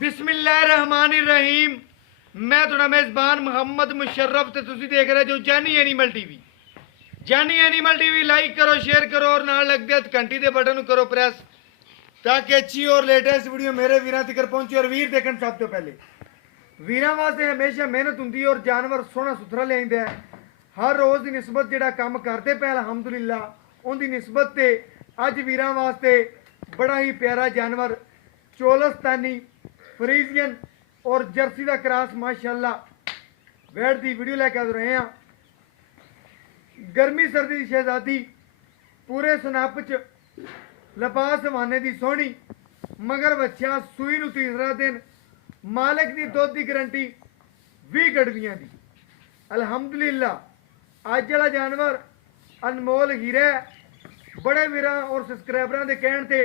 बिस्मिल्लाहिर्रहमानिर्रहीम। मैं थोड़ा मेज़बान मोहम्मद मुशर्रफ ते तुसी देख रहे जो जानी एनिमल टीवी। जानी एनिमल टीवी लाइक करो, शेयर करो और नाल लग दे घंटी दे बटन करो प्रेस ताकि अच्छी और लेटेस्ट वीडियो मेरे वीरां तक पहुंचे। और वीर देखन सब तो पहले वीरां वास्ते हमेशा मेहनत हुंदी और जानवर सोहना सुथरा लिआंदा है। हर रोज़ की निस्बत जिहड़ा काम करते पे अलहमदुलिल्लाह उनकी निस्बत ते अज वीरां वास्ते बड़ा ही प्यारा जानवर चोलस्तानी फ्रीजियन और जर्सी का क्रॉस माशाअल्लाह बैठ की वीडियो लैके आ रहे हैं। गर्मी सर्दी की शहजादी पूरे सनप च लपास हवाने की सोहनी मगर बच्चा सूई नूं तीसरा दिन मालिक की दुध की गारंटी 20 गड़वियां की अलहमदुलिल्लाह। अज वाला जानवर अनमोल हीरा है। बड़े वीरां और सबसक्राइबरां के कहण ते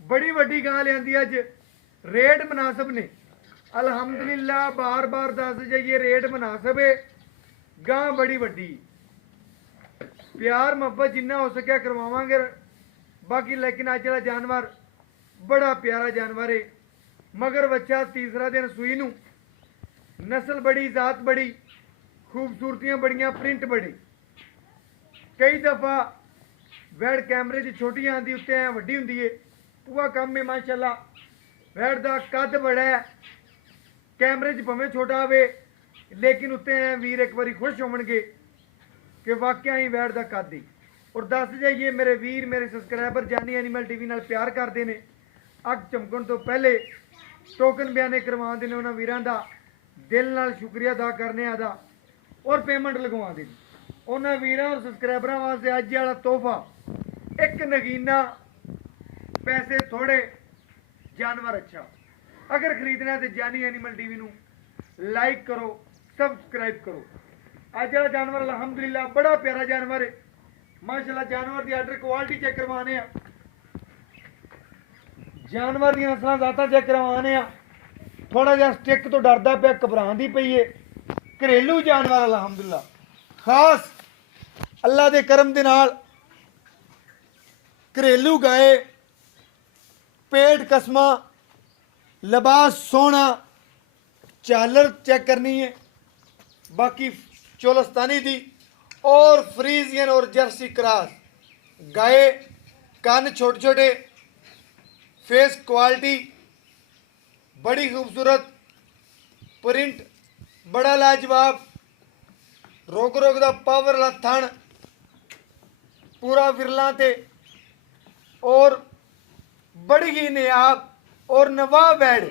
बड़ी वड्डी गां लिआंदी अज रेट मुनासिब ने अलहमदुलिल्लाह। बार बार दस जाइए रेट मुनासिब है। गां बड़ी वड्डी प्यार मुहब्बत जिन्ना हो सके करवावांगे बाकी। लेकिन अज वाला जानवर बड़ा प्यारा जानवर है मगर बच्चा तीसरा दिन सूई नूं नस्ल बड़ी जात बड़ी खूबसूरतियां बड़ियां प्रिंट बड़े। कई दफ़ा वैड़ कैमरे च छोटी आती उत्ते ऐ वड्डी हुंदी है पूरा कम है माशाअल्लाह। वैड़ का कद बड़ा है कैमरे च भावें छोटा आवे लेकिन उत्ते ऐ वीर एक बारी खुश होवणगे कि वाकई ही वैड़ का कद ही। और दस जाइए मेरे वीर मेरे सबसक्राइबर जानी एनिमल टीवी नाल प्यार करते हैं। अग चमकण तो पहले टोकन बयाने करवाते हैं उन्होंने वीरां दा दिल नाल शुक्रिया अदा करने आदा और पेमेंट लगवाते हैं उन्होंने वीरां और सबसक्राइबरां वास्ते अज वाला तोहफा एक नगीना पैसे थोड़े जानवर अच्छा। अगर खरीदना है तो जानी एनिमल टीवी नूं लाइक करो सबसक्राइब करो। अज वाला जानवर अलहमदुलिल्लाह बड़ा प्यारा जानवर है माशाअल्लाह। जानवर की आर्डर क्वालिटी चेक करवाने आ जानवर दी नस्लां ज़ातां चेक करवाने आ। थोड़ा जिहा स्टिक तो डरदा पिया घबरांदी पई है। घरेलू जानवर अलहमदुलिल्लाह खास अल्लाह दे करम दे नाल घरेलू गाए पेट कसमा लिबास सोहना झालर चेक करनी है बाकी चोलस्तानी दी और फ्रीजियन और जर्सी क्रॉस गाए कान छोटे छोटे फेस क्वालिटी बड़ी खूबसूरत प्रिंट बड़ा लाजवाब रोक रोक दा पावर वाला थण पूरा विरला ते और बड़ी ही नियाब और नवाब वैड़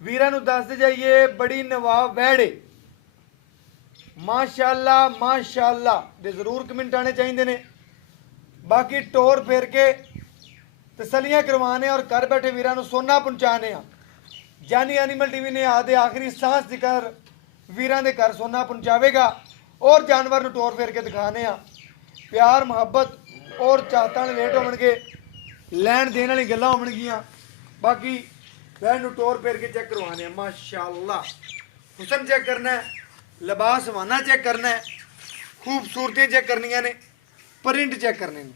वीरां नूं दस जाइए बड़ी नवाब वैड़ माशाअल्लाह माशाअल्लाह दे जरूर कमेंट आने चाहिए ने। बाकी टोर फेर के तसलियां करवाने और घर बैठे वीरां नूं सोना पहुंचाने आ। जानी एनिमल टीवी ने आदे आखिरी सांस दिकर वीरां दे घर सोना पहुंचावेगा और जानवर नूं टोर फेर के दिखाने आ। प्यार मुहब्बत और चाहतां वेट होवणगे लैण देण वाली गल्लां होवणगियां। बाकी वैन नूं टोर फेर के चेक करवाने आ माशाअल्लाह। हुसन चेक करना है लिबास हवाना चेक करना है खूबसूरतियां चेक करनियां ने प्रिंट चेक करने ने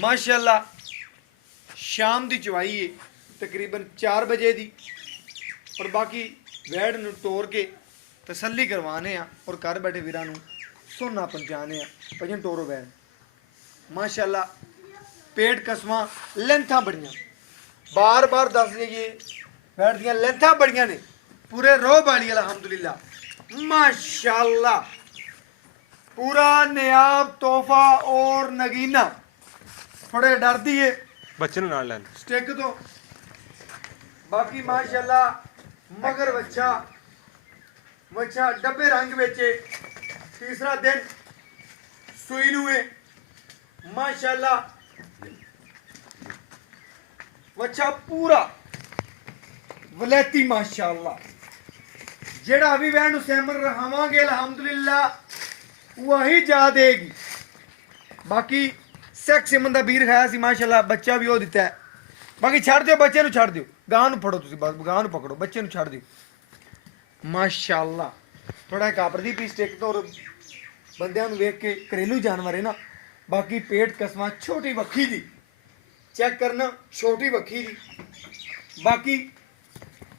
माशाअल्लाह। शाम की चवाई है तकरीबन 4 बजे की और बाकी वैड़ नूं टोर के तसल्ली करवाने आ और घर बैठे वीरां नूं सोना पहुंचाने आ। भजन टोरो वैड़ माशाअल्लाह पेट कसमा लेंथा बड़ियां बार बार दस जाइए वैड़ दियां लेंथा बड़ियां ने पूरे रोह वाली अलहमदुलिल्लाह माशाअल्लाह। पूरा नियाब तोहफा और नगीना थोड़े डरदी है बच्चे नूं नाल लैन स्टिक तो बाकी माशाअल्लाह मगर बच्चा बच्चा डब्बे रंग बेचे तीसरा दिन सुई हुए माशाअल्लाह। बच्चा पूरा वलैती माशाअल्लाह। जेड़ा अभी वैन सैमन रहावांगे अलहमदुलिल्लाह वही जा देगी। बाकी सैक सिमन का बीर खाया सी माशाअल्लाह बच्चा भी वो दिता है। बाकी छड़ दियो बच्चे नूं छड़ दियो गां नूं फड़ो तुसीं गां नूं पकड़ो बच्चे नूं छड़ दियो माशाअल्लाह। थोड़ा कापर दी पी स्टिक तो बंदियां नूं वेख के घरेलू जानवर है ना। बाकी पेट कसमा छोटी वक्खी दी चेक करना छोटी वक्खी दी बाकी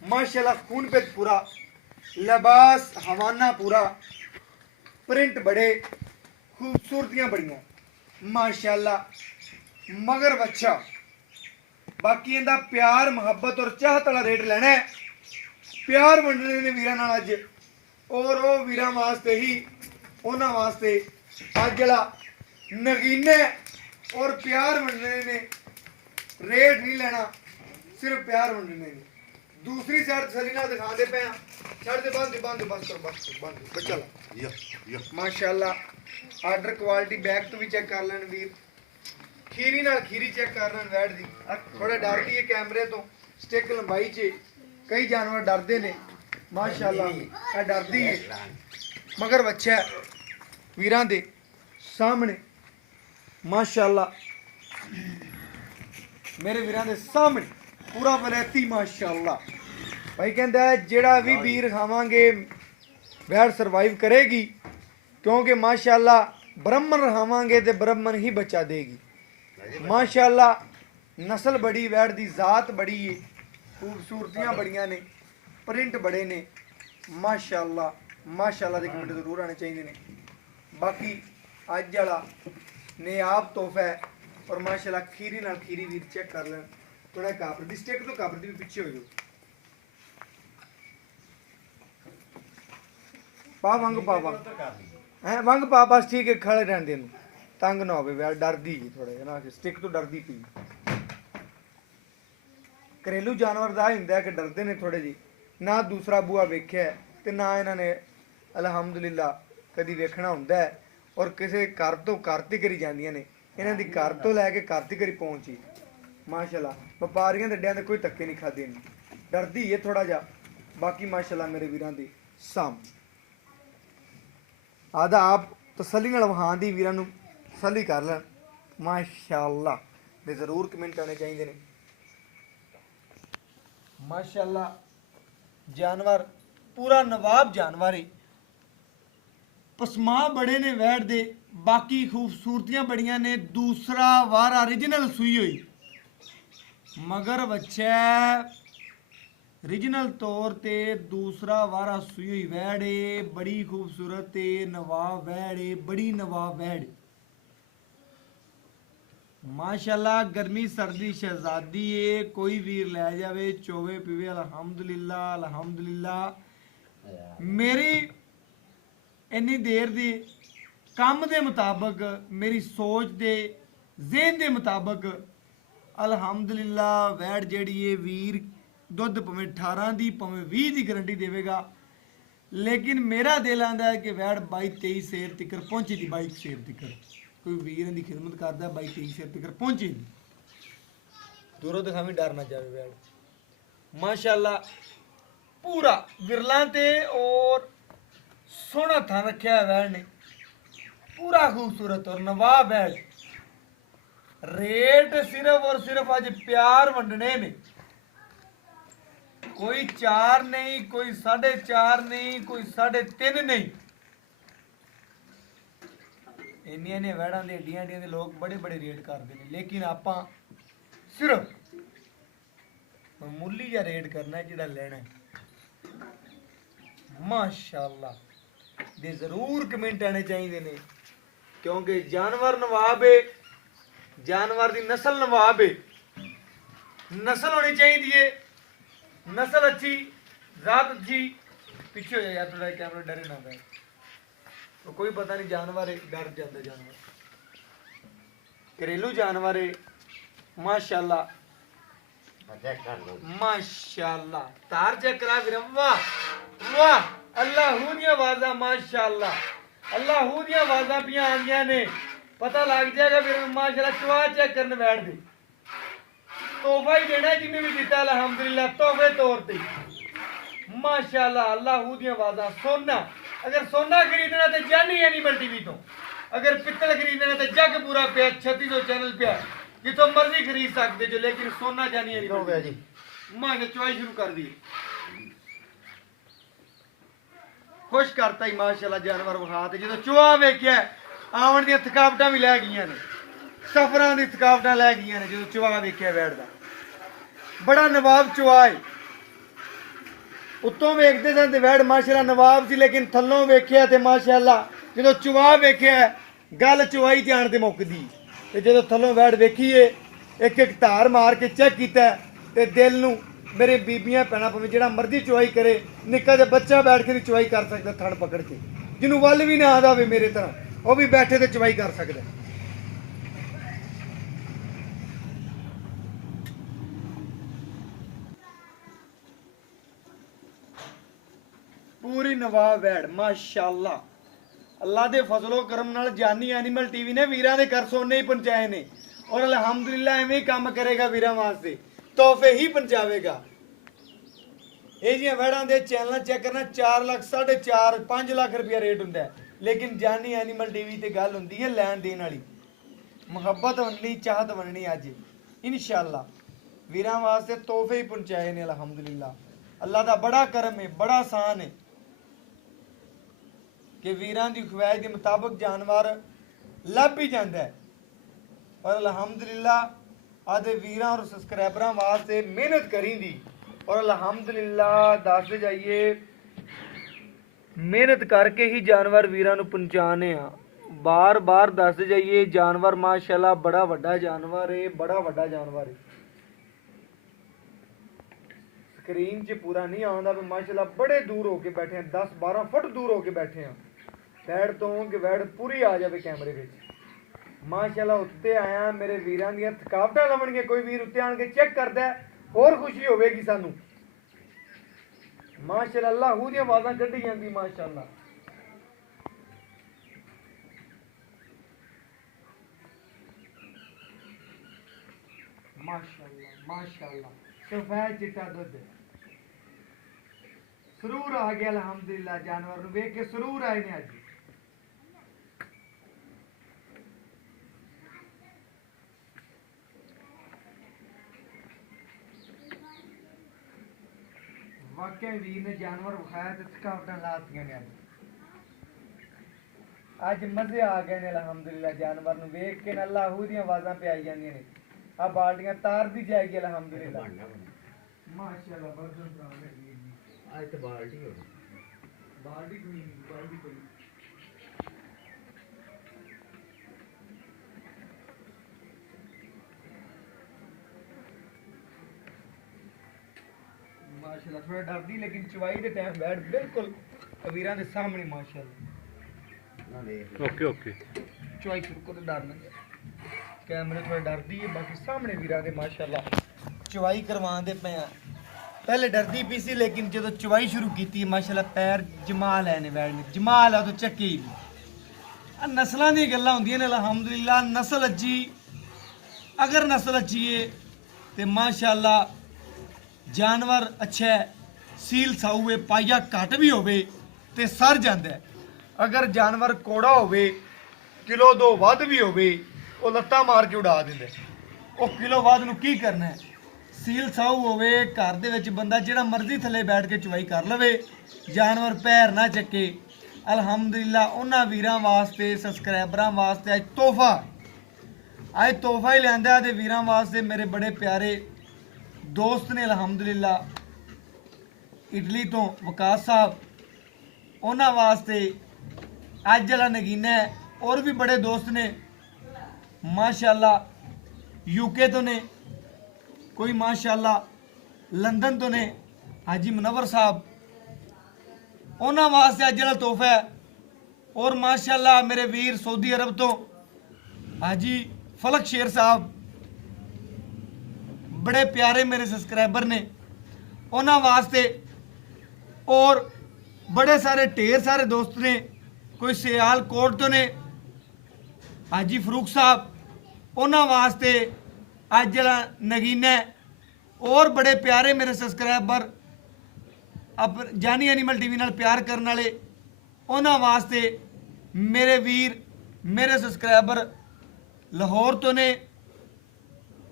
माशाल्लाह खून पे पूरा, लिबास हवाना पूरा, प्रिंट बड़े, खूबसूरतियां बड़ियां माशाल्लाह, मगर बच्चा। बाकी इनका प्यार मुहब्बत और चाहत वाला रेट लेना है, प्यार वंडने ने वीरां नाल अज, और वो वीरां वास्ते ही उन्हां वास्ते अज जड़ा नगीने और प्यार वंडने ने रेट नहीं लेना, सिर्फ प्यार वंडने ने। दूसरी साइड तसल्ली नाल दिखाते पे हैं, छड़ दे, बंद बंद बंद करो, बस बंद बच्चा ला माशाल्लाह। आर्डर क्वालिटी बैक तो भी चेक कर लें वीर, खीरी नाल खीरी चेक कर लें वैट दी। थोड़ा डरदी है कैमरे तो, स्टिक लंबाई च कई जानवर डरते ने माशाल्लाह, डरदी है मगर बच्चा वीरां दे सामने माशाल्लाह, मेरे वीरां दे सामने पूरा वलैती माशाल्लाह। भाई कहता है जेड़ा भी वीर खावांगे वैट सरवाइव करेगी, क्योंकि माशाल्लाह ब्राह्मण रहावांगे तो ब्राह्मण ही बच्चा देगी माशाल्लाह। नस्ल बड़ी, वैट दी जात बड़ी है, खूबसूरतियां बड़ियां ने, प्रिंट बड़े ने माशाल्लाह माशाल्लाह। दे कमेंट जरूर आने चाहिए ने। बाकी अज वाला नेयाब तोहफा है, और माशाल्लाह खीरी नाल खीरी वीर चेक कर लें। थोड़ा कापर दी स्टिक तो कापर दी भी पीछे हो जाओ, पा वंग पा वंग है, वंग पा बस ठीक है, खड़े रहने देन, तंग ना होवे वैट, डरदी जी थोड़ा ना, स्टिक तो डरदी पी। घरेलू जानवर दा हुंदा है कि डरदे ने थोड़े जी, ना दूसरा बूआ वेख्या है ते ना इन्होंने अलहमदुलिल्लाह कदी वेखना हुंदा है, और किसी घर तो घर तिकर जांदियां ने, इन्हां दी घर तो लैके घर तिकर पहुंची माशाल्लाह। व्यापारियों दे अड्डियां ते कोई धक्के नहीं खादे, डरदी है थोड़ा जा। बाकी माशाल्लाह मेरे वीरां दे सामने आदा आप तसल्ली नाल वहां दी वीरां नूं तसल्ली कर लैन माशाल्लाह। ते जरूर कमेंट आने चाहिए ने माशाल्लाह। जानवर पूरा नवाब जानवर है, पसमा बड़े ने वैट दे, बाकी खूबसूरतियां बड़ियां ने। दूसरा वारा ओरिजिनल सूई हुई, मगर बच्चा ओरिजिनल तौर ते दूसरा वारा सूई हुई वैट है, बड़ी खूबसूरत है, नवाब वैट है, बड़ी नवाब वैट माशाल्लाह। गर्मी सर्दी शहजादी है, कोई वीर लै जावे चोवे पीवे अल्हम्दुलिल्लाह अल्हम्दुलिल्लाह। मेरी इन्नी देर दी कम दे मुताबक, मेरी सोच दे ज़हन दे मुताबक अल्हम्दुलिल्लाह वैट जेड़ी है वीर दुध भावें 18 दी भावें 20 दी गारंटी देवेगा, लेकिन मेरा दिल आंदा है कि वैट 22-23 सेर तक पहुंची दी, 22 सेर तक कोई वीर की खिदमत करता 22-23 सेर तक पहुंची दी, दूरों दिखावी डर ना जाए वैट माशाल्लाह। पूरा विरला ते और सोहना थान रखा है वैट ने, पूरा खूबसूरत और नवाब वैट। रेट सिर्फ और सिर्फ अज प्यार वंडने ने, कोई 4 नहीं, कोई 4.5 नहीं, कोई 3.5 नहीं। इन्नियां ने वैड़ां दे एडियां एडियां दे लोग बड़े बड़े रेट करते हैं, लेकिन आपां सिर्फ मामूली जा रेट करना है, जिहड़ा लेना है माशाल्लाह। दे जरूर कमेंट आने चाहिए ने, क्योंकि जानवर नवाब है, जानवर की नस्ल नवाब है, नस्ल होनी चाहिए, नस्ल अच्छी, जात अच्छी। पीछे हो जाए यार थोड़ा, कैमरा डरे ना पाए तो कोई पता नहीं, जानवर है डर जाता जानवर, घरेलू जानवर है माशाल्लाह माशाल्लाह। तार चेक करा फिर, वाह वाह, अल्लाह दी आवाज़ा माशाल्लाह, अल्लाह दी आवाज़ा पियां आंदियां ने, पता लग जाएगा फिर माशाल्लाह। चवा चेक करने बैठ दे, तोहफा ही देना जिन्हें भी दिता अल्हम्दुलिल्लाह तोहफे तौर पे माशाल्लाह। अल्लाह दी आवाज़ा। सोना, अगर सोना खरीदना तो जानी एनिमल टीवी तो, अगर पित्तल खरीदना तो जग पूरा पे 3600 चैनल पे जितों मर्जी खरीद सकते जो, लेकिन सोना जानी एनिमल हो गया जी। मां ने चुवाई शुरू कर दी, खुश करता ही माशाल्लाह जानवर विखा ते। जो चुआ वेख्या आवन दी थकावटां भी लै गईयां ने, सफरां दी थकावटां लै गईयां ने, जो चुआ वेख्या बैठदा बड़ा नवाब चुआ है उत्तों वेखते सन ते वैड़ माशाल्लाह नवाब सी लेकिन थल्लों वेख्या ते माशाल्लाह जो चुआ वेख्या गल चुआई ते आण ते मुकदी ते जो थल्लों वैड़ वेखीए एक एक धार मार के चेक किया ते दिल नूं मेरे बीबियां भैणां भावें जिहड़ा मर्जी चुआई करे निक्का जिहा बच्चा बैठ के भी चुआई कर सकदा थड़ पकड़ के जिन्हों वल भी ना आंदा होवे मेरे तरह वो भी बैठे ते चुआई कर सकदा पूरी नवाब वैड़ माशाअल्लाह अल्लाह दे फजलो करम नाल जानी एनिमल टीवी ने वीरां दे घर सोने ही पहुंचाए ने और अल्हम्दुलिल्लाह एवें ही काम करेगा वीरां वास्ते तोहफे ही पहुंचावेगा ये जी वैड़ां दे चैनल चेक करना 4 लाख 4.5 5 लाख रुपया रेट हुंदा है लेकिन जानी एनिमल टीवी ते गल हुंदी है लैन देन वाली मुहब्बत वंडनी चाहत वंडनी अज इंशाअल्लाह वीरां वास्ते तोहफे ही पहुंचाए ने अल्हम्दुलिल्लाह अल्लाह दा बड़ा करम है बड़ा आसान है कि वीरां दी ख्वाहिश के मुताबिक जानवर लभ ही जाता है और अल्हम्दुलिल्लाह आदे वीरां और सब्सक्राइबरां वास्ते मेहनत करी दी और अल्हम्दुलिल्लाह दस जाइए मेहनत करके ही जानवर वीरां नूं पहुंचाने आ बार बार दस जाइए जानवर माशाल्लाह बड़ा वड्डा जानवर है बड़ा वड्डा जानवर है स्क्रीन च पूरा नहीं आंदा पर माशाल्लाह बड़े दूर होके बैठे हैं 10-12 फुट दूर होके बैठे हैं वैड़ तो कि वैड़ पूरी आ जाए कैमरे विच माशाल्लाह उत्ते आया मेरे वीरां दी थकावटां लवणगे कोई वीर उत्ते आण के चेक करदा है होर खुशी होवेगी सानू माशाल्लाह अल्लाह हू दी आवाज़ां कड्ढी जांदी माशाल्लाह माशाल्लाह माशाल्लाह सफेद चिट्टा दुध सुरूर आ गया अल्हम्दुलिल्लाह जानवर नूं वेख के सुरूर आए ने अज वाकई वीर ने जानवर विखाया तो थकावटां लातियां ने अज मजे आ गए ने अल्हम्दुलिल्लाह जानवर नूं वेख के अल्लाह हू दी आवाज़ां पे आई जांदियां ने आ बाल्टियां तार दी जाएगी अल्हम्दुलिल्लाह माशाल्लाह बर्दन प्राण है वीर जी आज तो बाल्टी हो बाल्टी कोई माशाल्लाह थोड़ा डरदी लेकिन चवाई दे टाइम बैठ बिल्कुल वीरां दे सामने माशाल्लाह ओके ओके चवाई शुरू कर डर ना कैमरे थोड़ा डरदी है बाकी सामने वीरां दे माशाल्लाह चवाई करवांदे पे पहले डरदी पी सी लेकिन जो चवाई शुरू की माशाल्लाह पैर जमाल है ने बैठ ने जमाल है तो चक्की नस्लों दी गल्लां हुंदियां ने अल्हम्दुलिल्लाह नस्ल अच्छी अगर नस्ल अच्छी है तो माशाल्लाह जानवर अच्छा है सील साऊ है पाइया घट भी होवे ते सर जांदा है अगर जानवर कोड़ा होवे किलो 2 वध भी होवे वो लत्तां मार के उड़ा दिंदे वो किलो वध नूं की करना है सील साऊ होवे घर दे विच बंदा जिहड़ा मर्जी थले बैठ के चवाई कर लवे जानवर पैर ना चके अल्हम्दुलिल्लाह उन्हां वीरां वास्ते सब्सक्राइबरां वास्ते अज तोहफा ही लिआंदा ते वीरां वास्ते मेरे बड़े प्यारे दोस्त ने अल्हम्दुलिल्लाह इटली तो वकास साहब उन्हां वास्ते अज वाला नगीना है और भी बड़े दोस्त ने माशाल्लाह यूके तो ने कोई माशाल्लाह लंदन तो ने हाजी मुनव्वर साहब उन्हां वास्ते अज वाला तोहफा है और माशाल्लाह मेरे वीर सऊदी अरब तो हाजी फलक शेर साहब बड़े प्यारे मेरे सब्सक्राइबर ने उन्हां वास्ते और बड़े सारे ढेर सारे दोस्त ने कोई सियालकोट तो ने हाजी फरूक साहब उन्हां वास्ते अज जरा नगीना और बड़े प्यारे मेरे सब्सक्राइबर अब जानी एनिमल टीवी नाल प्यार करने वाले उन्हां वास्ते मेरे वीर मेरे सब्सक्राइबर लाहौर तो ने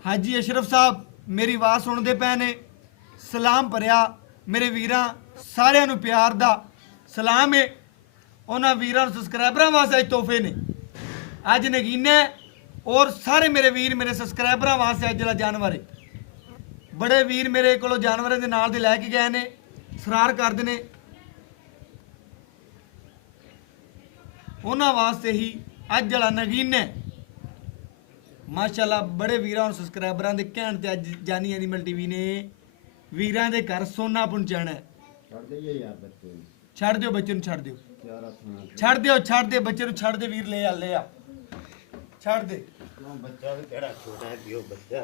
हाजी अशरफ साहब मेरी आवाज़ सुनते पे ने सलाम भरिया मेरे वीरां सारियां नूं प्यार दा सलाम है उन्हां वीरां सब्सक्राइबरां वास्ते अज तोहफे ने अज नगीना और सारे मेरे वीर मेरे सब्सक्राइबरां वास्ते अज दा जानवर है ਬੜੇ ਵੀਰ ਮੇਰੇ ਕੋਲੋਂ ਜਾਨਵਰਾਂ ਦੇ ਨਾਲ ਦੇ ਲੈ ਕੇ ਗਏ ਨੇ, ਸਰਾਰ ਕਰਦੇ ਨੇ, ਉਹਨਾਂ ਵਾਸਤੇ ਹੀ ਅੱਜ ਵਾਲਾ ਨਗੀਨ ਹੈ ਮਾਸ਼ਾਅੱਲਾ। ਬੜੇ ਵੀਰਾਂ ਔਰ ਸਬਸਕ੍ਰਾਈਬਰਾਂ ਦੇ ਕਹਿਣ ਤੇ ਅੱਜ ਜਾਨੀ ਐਨੀਮਲ ਟੀਵੀ ਨੇ ਵੀਰਾਂ ਦੇ ਘਰ ਸੋਨਾ ਪਹੁੰਚਾਣਾ ਹੈ। ਛੱਡ ਦਈਏ ਯਾਰ ਬੱਚੇ ਨੂੰ। ਛੱਡ ਦਿਓ ਬੱਚੇ ਨੂੰ, ਛੱਡ ਦਿਓ, ਯਾਰ ਆਪਣਾ ਛੱਡ ਦੇ ਬੱਚੇ ਨੂੰ, ਛੱਡ ਦੇ ਵੀਰ, ਲੈ ਆ ਛੱਡ ਦੇ। ਕਿਉਂ ਬੱਚਾ ਵੀ ਕਿਹੜਾ ਛੋਟਾ ਹੈ ਦਿਓ ਬੱਚਾ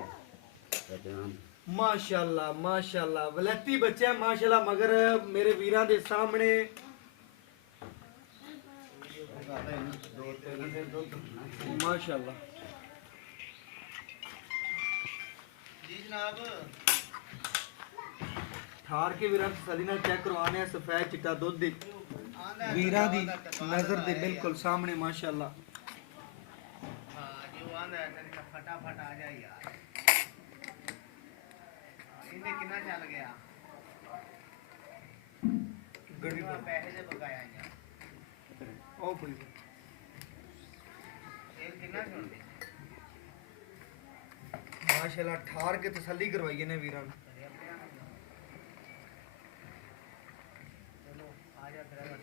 ਬਦਨਾਮ। ਮਾਸ਼ਾਅੱਲਾ ਮਾਸ਼ਾਅੱਲਾ ਵਲੈਤੀ ਬੱਚਾ ਹੈ ਮਾਸ਼ਾਅੱਲਾ, ਮਗਰ ਮੇਰੇ ਵੀਰਾਂ ਦੇ ਸਾਹਮਣੇ ਮਾਸ਼ਾਅੱਲਾ ਜੀ ਜਨਾਬ ਠਾਰ ਕੇ ਵੀਰਾਂ ਤਸੱਲੀ ਨਾਲ ਚੈੱਕ ਕਰਵਾਣੇ ਆ। ਸਫੈਦ ਚਿੱਟਾ ਦੁੱਧ ਦੇ ਵੀਰਾਂ ਦੀ ਨਜ਼ਰ ਦੇ ਬਿਲਕੁਲ ਸਾਹਮਣੇ ਮਾਸ਼ਾਅੱਲਾ। ਜੋ ਆਂਦਾ ਹੈ ਫਟਾਫਟ ਆ ਜਾ ਯਾਰ। ਇਹਨੇ ਕਿੰਨਾ ਚੱਲ ਗਿਆ ਗੱਡੀ ਪੈਸੇ ਦੇ ਬਕਾਇਆ ਯਾਰ। ਉਹ ਪਈ ਇਹ ਕਿੰਨਾ ਛੋੜਦੇ ਮਾਸ਼ਾਅੱਲਾ ਠਾਰ ਕੇ ਤਸੱਲੀ ਕਰਵਾਈਏ ਨੇ ਵੀਰਾਂ ਨੂੰ। ਚਲੋ ਆ ਜਾ ਫਿਰ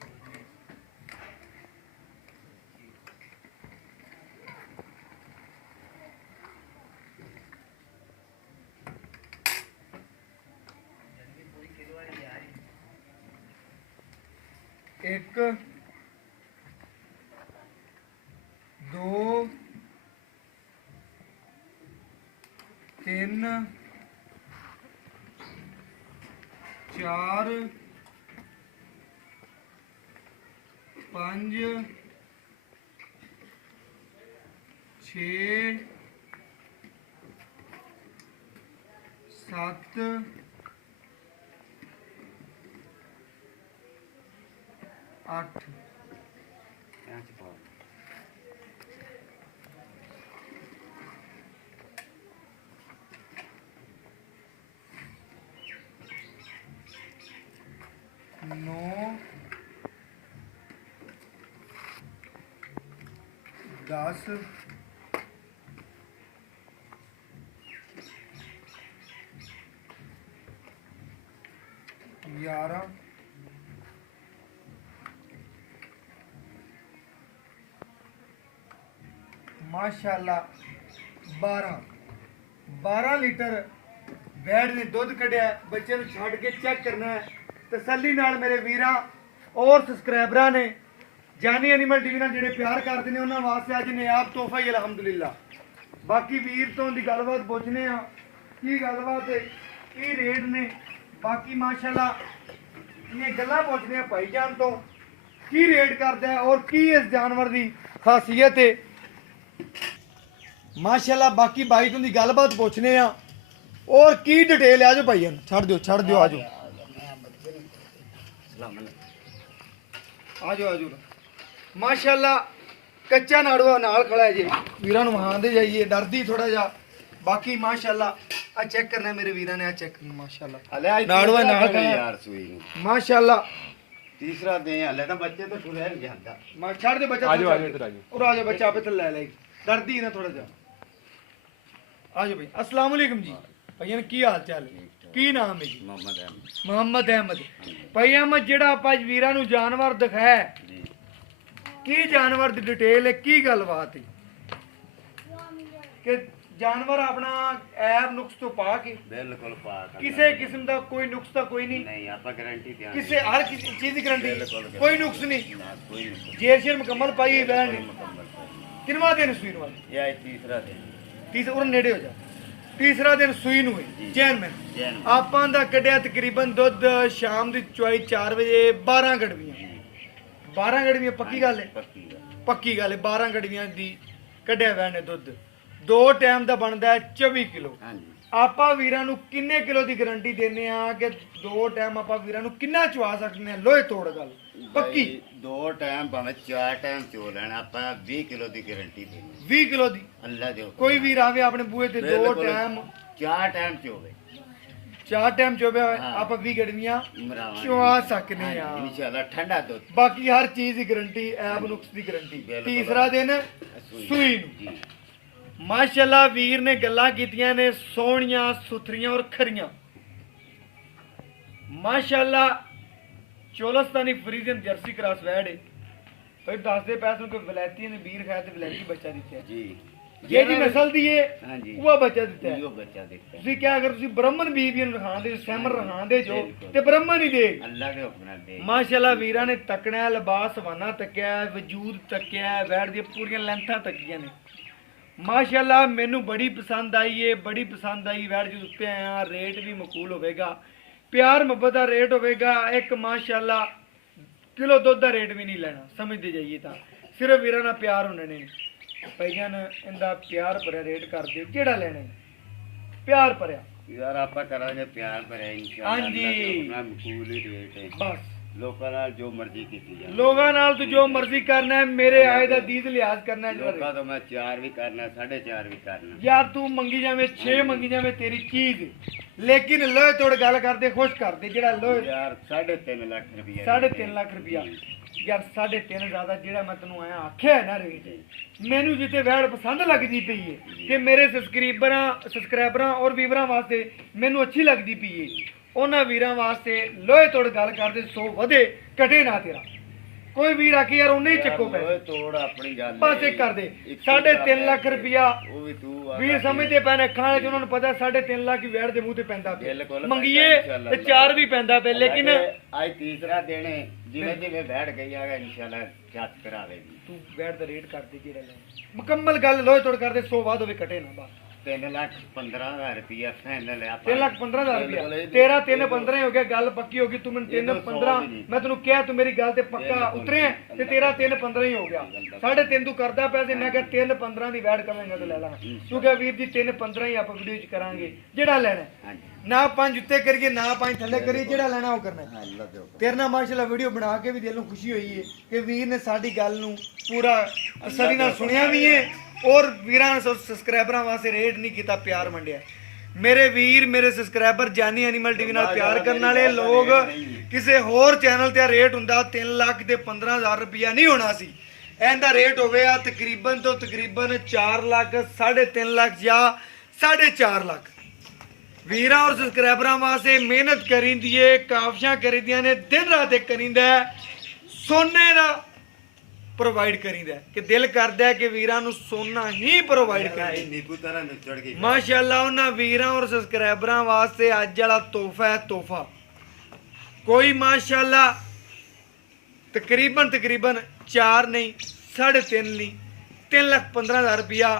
पूरी किलो वाली यार। एक दो तीन चार पांच छे सत्त अठ नौ 10 11 माशाअल्लाह 12 लीटर बैड ने दुध कढ़िया। बच्चे ਨੂੰ ਛੱਡ ਕੇ ਚੈੱਕ ਕਰਨਾ ਹੈ ਤਸੱਲੀ ਨਾਲ ਮੇਰੇ ਵੀਰਾਂ ਔਰ ਸਬਸਕ੍ਰਾਈਬਰਾਂ ਨੇ। ਜਾਨੀ ਐਨੀਮਲ ਟੀਵੀ ਨਾਲ ਜਿਹੜੇ ਪਿਆਰ ਕਰਦੇ ਨੇ ਉਹਨਾਂ ਵਾਸਤੇ ਅੱਜ ਨਿਆਬ ਤੋਹਫਾ ਹੀ ਅਲਹਮਦੁਲਿਲਾ। ਬਾਕੀ ਵੀਰ ਤੋਂ ਦੀ ਗੱਲਬਾਤ ਪੁੱਛਨੇ ਆ, ਕੀ ਗੱਲਬਾਤ ਹੈ, ਕੀ ਰੇਟ ਨੇ, ਬਾਕੀ ਮਾਸ਼ਾਅੱਲਾ ਇਹ ਗੱਲਾਂ ਪੁੱਛਦੇ ਆ ਭਾਈ ਜਾਨ ਤੋਂ, ਕੀ ਰੇਟ ਕਰਦਾ ਹੈ ਔਰ ਕੀ ਇਸ ਜਾਨਵਰ ਦੀ ਖਾਸੀਅਤ ਹੈ ਮਾਸ਼ਾਅੱਲਾ। ਬਾਕੀ ਭਾਈ ਤੋਂ ਦੀ ਗੱਲਬਾਤ ਪੁੱਛਨੇ ਆ ਔਰ ਕੀ ਡਿਟੇਲ ਆ। ਜੋ ਭਾਈ ਜਾਨ ਛੱਡ ਦਿਓ ਆਜੋ ਆਜੋ ਮਾਸ਼ਾਅੱਲਾ। ਕੱਚਾ ਨਾੜੂਆ ਨਾਲ ਖੜਾ ਹੈ ਜੀ, ਵੀਰਾਂ ਨੂੰ ਵਹਾਂਦੇ ਜਾਈਏ, ਡਰਦੀ ਥੋੜਾ ਜਿਹਾ। ਬਾਕੀ ਮਾਸ਼ਾਅੱਲਾ ਆ ਚੈੱਕ ਕਰਨਾ ਮੇਰੇ ਵੀਰਾਂ ਨੇ, ਆ ਚੈੱਕ ਮਾਸ਼ਾਅੱਲਾ ਨਾੜੂਆ ਨਾਲ ਖੜਾ ਯਾਰ ਸੂਈ ਨੂੰ ਮਾਸ਼ਾਅੱਲਾ। ਤੀਸਰਾ ਦੇ ਹਲੇ ਤਾਂ ਬੱਚੇ ਤੋਂ ਛੁੜਿਆ ਨਹੀਂ ਜਾਂਦਾ। ਮੈਂ ਛੱਡ ਦੇ ਬੱਚਾ, ਆਜੋ ਇੱਧਰ ਆਜੋ, ਔਰ ਆਜੋ ਬੱਚਾ ਆਪੇ ਤੇ ਲੈ ਲੈ, ਡਰਦੀ ਨਾ ਥੋੜਾ ਜਿਹਾ। ਆਜੋ ਭਾਈ, अस्सलाम वालेकुम जी। ਭਾਈਆਂ ਕੀ ਹਾਲ ਚਾਲ ਹੈ, ਕੀ ਨਾਮ ਹੈ ਜੀ? ਮੁਹੰਮਦ ਅਹਿਮਦ। ਭਾਈ ਅਹਿਮਦ ਜਿਹੜਾ ਆਪਾਂ ਅੱਜ ਵੀਰਾਂ ਨੂੰ ਜਾਨਵਰ ਦਿਖਾਇਆ, ਕੀ ਜਾਨਵਰ ਦੀ ਡਿਟੇਲ ਹੈ, ਕੀ ਗੱਲਬਾਤ ਹੈ ਕਿ ਜਾਨਵਰ ਆਪਣਾ ਐਬ ਨੁਕਸ ਤੋਂ ਪਾ ਕੇ ਬਿਲਕੁਲ ਪਾਕ ਕਿਸੇ ਕਿਸਮ ਦਾ ਕੋਈ ਨੁਕਸ ਤਾਂ ਕੋਈ ਨਹੀਂ, ਨਹੀਂ ਆਪਾਂ ਗਾਰੰਟੀ ਦਿਆਂ ਕਿਸੇ ਹਰ ਕਿਸੇ ਚੀਜ਼ ਦੀ ਗਾਰੰਟੀ, ਕੋਈ ਨੁਕਸ ਨਹੀਂ, ਕੋਈ ਨਹੀਂ ਜੇਰ ਸ਼ੇਰ ਮੁਕੰਮਲ ਪਾਈ ਬੈਣ। ਕਿੰਨਵਾ ਦਿਨ ਸੂਈ ਨੂੰ? ਇਹ ਤੀਸਰਾ ਦਿਨ ਤੀਸਰਾ ਉਹ ਨੇੜੇ ਹੋ ਜਾ, ਤੀਸਰਾ ਦਿਨ ਸੂਈ ਨੂੰ ਹੈ ਚੈਨਮੈਨ। ਆਪਾਂ ਦਾ ਕੱਢਿਆ ਤਕਰੀਬਨ ਦੁੱਧ ਸ਼ਾਮ ਦੀ ਚੁਆਈ 4 ਵਜੇ 12 ਗੜਵੀਆਂ ਪੱਕੀ ਗੱਲ ਹੈ, ਪੱਕੀ ਗੱਲ ਹੈ। 12 ਗੜਵੀਆਂ ਦੀ ਕੱਢਿਆ ਵੈ ਨੇ ਦੁੱਧ। 2 ਟਾਈਮ ਦਾ ਬਣਦਾ ਹੈ 24 ਕਿਲੋ। ਆਪਾਂ ਵੀਰਾਂ ਨੂੰ ਕਿੰਨੇ ਕਿਲੋ ਦੀ ਗਾਰੰਟੀ ਦਿੰਨੇ ਆ ਕਿ 2 ਟਾਈਮ ਆਪਾਂ ਵੀਰਾਂ ਨੂੰ ਕਿੰਨਾ ਚਵਾ ਸਕਦੇ ਆ? ਲੋਹੇ ਤੋੜ ਗੱਲ ਪੱਕੀ। 2 ਟਾਈਮ ਭਾਵੇਂ 4 ਟਾਈਮ ਚੋ ਲੈਣਾ, ਆਪਾਂ 20 ਕਿਲੋ ਦੀ ਗਾਰੰਟੀ ਦੇਣੀ। 20 ਕਿਲੋ ਦੀ ਅੱਲਾ ਦੇ ਕੋਈ ਵੀਰ ਆਵੇ ਆਪਣੇ ਬੂਹੇ ਤੇ 2 ਟਾਈਮ 4 ਟਾਈਮ ਚੋਵੇ, 4 ਟਾਈਮ ਚੋਵੇ ਆਪਾਂ 20 ਗੜਵੀਆਂ ਚਵਾ ਸਕਨੇ ਆ ਇਨਸ਼ਾਅੱਲਾ। ਠੰਡਾ ਦੁੱਧ, ਬਾਕੀ ਹਰ ਚੀਜ਼ ਦੀ ਗਾਰੰਟੀ, ਐਬ ਨੁਕਸ ਦੀ ਗਾਰੰਟੀ। ਤੀਸਰਾ ਦਿਨ ਸੂਈ ਨੂੰ ਮਾਸ਼ਾਅੱਲਾ ਵੀਰ ਨੇ ਗੱਲਾਂ ਕੀਤੀਆਂ ਨੇ ਸੋਹਣੀਆਂ ਸੁਥਰੀਆਂ ਔਰ ਖਰੀਆਂ। ਮਾਸ਼ਾਅੱਲਾ ਚੋਲਸਤਾਨੀ ਫਰੀਜ਼ਨ ਜਰਸੀ ਕ੍ਰਾਸ ਵੈੜ ਹੈ। ਭਾਈ ਦੱਸਦੇ ਪੈਸੇ ਨੂੰ ਕੋਈ ਵਲੈਤੀ ਨੇ ਵੀਰ ਖਾਇਆ ਤੇ ਵਲੈਤੀ ਬੱਚਾ ਦਿੱਤਾ ਜੀ ਜਿਹੜੀ ਨਸਲ ਦੀ ਹੈ ਹਾਂਜੀ ਉਹ ਬੱਚਾ ਦਿੱਤਾ ਹੈ। ਇਹੋ ਬੱਚਾ ਦਿੱਤਾ ਤੁਸੀਂ ਕਿਹਾ ਅਗਰ ਤੁਸੀਂ ਬ੍ਰਾਹਮਣ ਬੀਬੀ ਨੂੰ ਰਖਾਉਂਦੇ ਸੈਮਰ ਰਖਾਉਂਦੇ ਜੋ ਤੇ ਬ੍ਰਾਹਮਣ ਹੀ ਦੇ। ਅੱਲਾ ਦੇ ਹੁਕਮ ਨਾਲ ਦੇ ਮਾਸ਼ਾਅੱਲਾ ਵੀਰਾਂ ਨੇ ਤੱਕਣਾ ਲਿਬਾਸ ਵਾਨਾ ਤੱਕਿਆ ਵਜੂਦ ਤੱਕਿਆ ਵੈੜ ਦੀਆਂ ਪੂਰੀਆਂ ਲੈਂਥਾਂ ਤੱਕੀਆਂ ਨੇ। ਮਾਸ਼ਾਅੱਲਾ ਮੈਨੂੰ ਬੜੀ ਪਸੰਦ ਆਈ ਏ ਬੜੀ ਪਸੰਦ ਆਈ ਵੈੜ ਜੀ ਉੱਤੇ ਆਇਆ। ਰੇਟ ਵੀ ਮਕੂਲ ਹੋਵੇਗਾ ਪਿਆਰ ਮੁਹੱਬਤ ਦਾ ਰੇਟ ਹੋਵੇਗਾ। ਇੱਕ ਮਾਸ਼ਾਅੱਲਾ ਕਿਲੋ ਦੁੱਧ ਦਾ ਰੇਟ ਵੀ ਨਹੀਂ ਲੈਣਾ ਸਮਝਦੇ ਜਾਈਏ ਤਾਂ ਸਿਰਫ ਵੀਰਾਂ ਨਾਲ ਪਿਆਰ ਹੋਣੇ ਨੇ। ਭਾਈਆਂ ਨੇ ਇਹਦਾ ਪਿਆਰ ਭਰਿਆ ਰੇਟ ਕਰਦੇ ਜਿਹੜਾ ਲੈਣਾ ਪਿਆਰ ਭਰਿਆ ਯਾਰ ਆਪਾਂ ਕਰਾਂਗੇ ਪਿਆਰ ਭਰਿਆ ਇਨਸ਼ਾਅੱਲਾ ਹਾਂਜੀ। ਅੱਲਾ ਦੇ ਹੁਕਮ ਨਾਲ ਮਕਬੂਲ ਹੀ ਰੇਟ ਹੈ। ਬਸ ਲੋਕਾਂ ਨਾਲ ਜੋ ਮਰਜ਼ੀ ਕੀਤੀ ਜਾਏ ਲੋਕਾਂ ਨਾਲ ਤੂੰ ਜੋ ਮਰਜ਼ੀ ਕਰਨਾ ਹੈ ਮੇਰੇ ਆਏ ਦਾ ਦੀਦ ਲਿਹਾਜ਼ ਕਰਨਾ ਹੈ ਜਿਹੜਾ ਲੋਕਾਂ ਤੋਂ ਮੈਂ 4 ਵੀ ਕਰਨਾ 4.5 ਵੀ ਕਰਨਾ ਯਾਰ ਤੂੰ ਮੰਗੀ ਜਾਵੇਂ 6 ਮੰਗੀ ਜਾਵੇਂ ਤੇਰੀ ਚੀਜ਼ ਲੇਕਿਨ ਲੋਹੇ ਤੋੜ ਗੱਲ ਕਰਦੇ ਖੁਸ਼ ਕਰਦੇ ਜਿਹੜਾ ਲੋਹੇ ਯਾਰ 3.5 ਲੱਖ ਰੁਪਏ 3.5 ਲੱਖ ਰੁਪਇਆ ਯਾਰ 3.5 ਜ਼ਿਆਦਾ ਜਿਹੜਾ ਮੈਂ ਤੈਨੂੰ ਆਇਆ ਆਖਿਆ ਹੈ ਨਾ ਰੇਟ ਮੈਨੂੰ ਜਿੱਤੇ ਵੈੜ ਪਸੰਦ ਲੱਗਦੀ ਪਈ ਹੈ ਕਿ ਮੇਰੇ ਸਬਸਕ੍ਰਾਈਬਰਾਂ ਔਰ ਵੀਵਰਾਂ ਵਾਸਤੇ ਮੈਨੂੰ ਅੱਛੀ ਲੱਗਦੀ ਪਈ ਹੈ ਉਹਨਾਂ ਵੀਰਾਂ ਵਾਸਤੇ ਲੋਹੇ ਤੋੜ ਗੱਲ ਕਰਦੇ 100 ਵਧੇ ਘਟੇ ਨਾ ਤੇਰਾ ਕੋਈ ਵੀਰ ਆਖੀ ਯਾਰ ਉਹਨੇ ਹੀ ਚੱਕੋ ਪੈ ਓਏ ਤੋੜ ਆਪਣੀ ਗੱਲ ਬਸ ਇੱਕ ਕਰ ਦੇ 3.5 ਲੱਖ ਰੁਪਇਆ ਉਹ ਵੀ ਤੂੰ ਆ ਵੀਰ ਸਮਝਦੇ ਪਏ ਨੇ ਅੱਖਾਂ ਵਿੱਚ ਉਹਨਾਂ ਨੂੰ ਪਤਾ 3.5 ਲੱਖ ਹੀ ਵੈੜ ਦੇ ਮੂੰਹ ਤੇ ਪੈਂਦਾ ਪਿਆ ਬਿਲਕੁਲ ਮੰਗੀਏ ਤੇ 4 ਵੀ ਪੈਂਦਾ ਪਿਆ ਲੇਕਿਨ ਅੱਜ ਤੀਸਰਾ ਦਿਨ ਹੈ ਜਿਵੇਂ ਜਿਵੇਂ ਬੈਠ ਗਈ ਆਗਾ ਇਨਸ਼ਾਅੱਲਾ ਚੱਤ ਕਰਾਵੇਗੀ ਤੂੰ ਵੈੜ ਦਾ ਰੇਟ ਕਰ ਦੇ ਜਿਹੜਾ ਲੈ ਮੁਕੰਮਲ ਗੱਲ ਲੋਹੇ ਤੋੜ ਕਰਦੇ 100 ਬਾਅਦ ਹੋਵੇ ਘਟੇ ਨਾ ਬਸ 3,15,000 ਰੁਪਇਆ ਫਾਈਨਲ ਹੈ 3,15,000 ਰੁਪਇਆ ਤੇਰਾ 3,15 ਹੋ ਗਿਆ ਗੱਲ ਪੱਕੀ ਹੋ ਗਈ ਤੂੰ ਮੈਨੂੰ 3,15 ਮੈਂ ਤੈਨੂੰ ਕਿਹਾ ਤੂੰ ਮੇਰੀ ਗੱਲ ਤੇ ਪੱਕਾ ਉਤਰਿਆ ਤੇ ਤੇਰਾ 3,15 ਹੀ ਹੋ ਗਿਆ 3.5 ਤੂੰ ਕਰਦਾ ਪਿਆ ਤੇ ਮੈਂ ਕਿਹਾ 3,15 ਦੀ ਵੈੜ ਕਰਾਂਗਾ ਤੇ ਲੈ ਲਾ ਤੂੰ ਕਿਹਾ ਵੀਰ ਜੀ 3,15 ਹੀ ਆਪਾਂ ਵੀਡੀਓ ਚ ਕਰਾਂਗੇ ਜਿਹੜਾ ਲੈਣਾ ਹਾਂਜੀ ਨਾ 5 ਉੱਤੇ ਕਰੀਏ ਨਾ 5 ਥੱਲੇ ਕਰੀਏ ਜਿਹੜਾ ਲੈਣਾ ਉਹ ਕਰਨਾ ਹੈ। ਅੱਲਾ ਦੇ ਹੁਕਮ ਤੇਰੇ ਨਾਲ ਮਾਸ਼ਾਅੱਲਾ ਵੀਡੀਓ ਬਣਾ ਕੇ ਵੀ ਦਿਲ ਨੂੰ ਖੁਸ਼ੀ ਹੋਈ ਹੈ ਕਿ ਵੀਰ ਨੇ ਸਾਡੀ ਗੱਲ ਨੂੰ ਪੂਰਾ ਤਸੱਲੀ ਨਾਲ ਸੁਣਿਆ ਵੀ ਹੈ ਔਰ ਵੀਰਾਂ ਸਬਸਕ੍ਰਾਈਬਰਾਂ ਵਾਸਤੇ ਰੇਟ ਨਹੀਂ ਕੀਤਾ ਪਿਆਰ ਮੰਡਿਆ। ਮੇਰੇ ਵੀਰ ਮੇਰੇ ਸਬਸਕ੍ਰਾਈਬਰ ਜਾਨੀ ਐਨੀਮਲ ਟੀਵੀ ਨਾਲ ਪਿਆਰ ਕਰਨ ਵਾਲੇ ਲੋਕ ਕਿਸੇ ਹੋਰ ਚੈਨਲ ਤੇ ਰੇਟ ਹੁੰਦਾ 3 ਲੱਖ ਤੇ 15,000 ਰੁਪਇਆ ਨਹੀਂ ਹੋਣਾ ਸੀ ਇਹਦਾ ਰੇਟ ਹੋਵੇਗਾ ਤਕਰੀਬਨ ਤੋਂ ਤਕਰੀਬਨ 4 ਲੱਖ 3.5 ਲੱਖ ਜਾਂ 4.5 ਲੱਖ ਵੀਰਾਂ ਔਰ ਸਬਸਕ੍ਰਾਈਬਰਾਂ ਵਾਸਤੇ ਮਿਹਨਤ ਕਰੀਂਦੀ ਏ ਕਾਫਸ਼ਾਂ ਕਰੀਦੀਆਂ ਨੇ ਦਿਨ ਰਾਤ ਇੱਕ ਕਰੀਂਦਾ ਸੋਨੇ ਦਾ ਪ੍ਰੋਵਾਈਡ ਕਰੀਂਦਾ ਕਿ ਦਿਲ ਕਰਦਾ ਕਿ ਵੀਰਾਂ ਨੂੰ ਸੋਨਾ ਹੀ ਪ੍ਰੋਵਾਈਡ ਕਰੀਏ ਨੀਬੂ ਤਰ੍ਹਾਂ ਨੁੱਚੜ ਗਈ ਮਾਸ਼ਾਅੱਲਾ ਉਹਨਾਂ ਵੀਰਾਂ ਔਰ ਸਬਸਕ੍ਰਾਈਬਰਾਂ ਵਾਸਤੇ ਅੱਜ ਵਾਲਾ ਤੋਹਫਾ ਹੈ ਤੋਹਫਾ ਕੋਈ ਮਾਸ਼ਾਅੱਲਾ ਤਕਰੀਬਨ 4 ਨਹੀਂ 3.5 ਨਹੀਂ 3,15,000 ਰੁਪਇਆ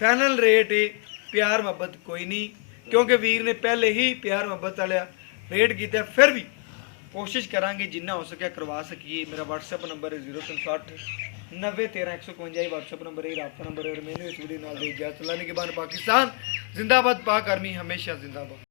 ਫਾਈਨਲ ਰੇਟ ਹੈ ਪਿਆਰ ਮੁਹੱਬਤ ਕੋਈ ਨਹੀਂ ਕਿਉਂਕਿ ਵੀਰ ਨੇ ਪਹਿਲੇ ਹੀ ਪਿਆਰ ਮੁਹੱਬਤ ਵਾਲਿਆ ਰੇਟ ਕੀਤਾ ਫਿਰ ਵੀ ਕੋਸ਼ਿਸ਼ ਕਰਾਂਗੇ ਜਿੰਨਾ ਹੋ ਸਕਿਆ ਕਰਵਾ ਸਕੀਏ ਮੇਰਾ WhatsApp ਨੰਬਰ ਹੈ 063 9013 151 WhatsApp ਨੰਬਰ ਹੈ ਰਾਬਤਾ ਨੰਬਰ ਹੈ और मैंने इस वीडियो नाल दे इजाजत अल्लाह ने के बाद पाकिस्तान जिंदाबाद पाक आर्मी हमेशा जिंदाबाद।